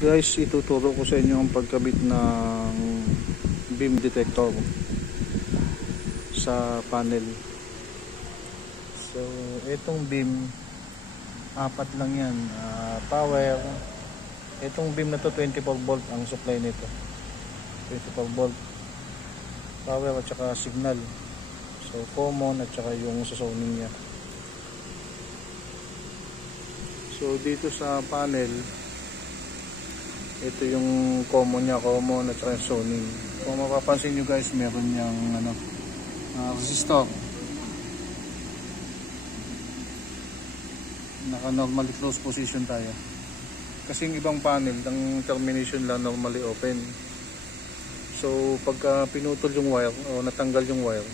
Guys, ituturo ko sa inyo ang pagkabit ng beam detector sa panel. So itong beam, apat lang yan, power. Itong beam na to 24 volt ang supply nito, 24 volt power at saka signal. So common at saka yung sa zoning nya. So dito sa panel, ito yung common nya, common at saka zoning. Kung mapapansin nyo guys, meron niyang resistor. Naka normally closed position tayo. Kasi yung ibang panel, ang termination lang normally open. So pagka pinutol yung wire o natanggal yung wire,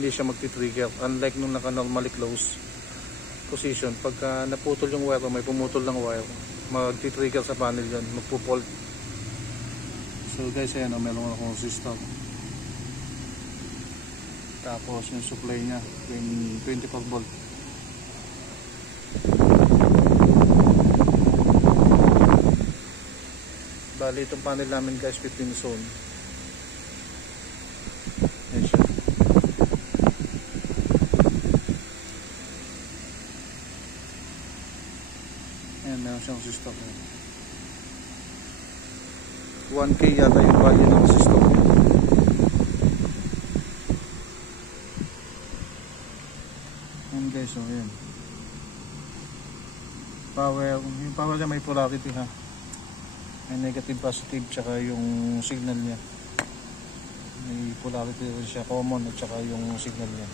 hindi siya magti-trigger. Unlike nung naka normally closed position, pagka naputol yung wire o may pumutol ng wire, magti-trigger sa panel yan, magpo-fault. So guys, ayan, meron akong resistor. Tapos yung supply nya 24 volt. Bali itong panel namin guys, 15 zone. Ayan siya. Ayan, meron siyang resistor. 1K yata yung value ng resistor. Ayan guys, so ayan. Power, yung power niya may polarity ha. May negative, positive, tsaka yung signal niya. May polarity rin siya, common at tsaka yung signal niya.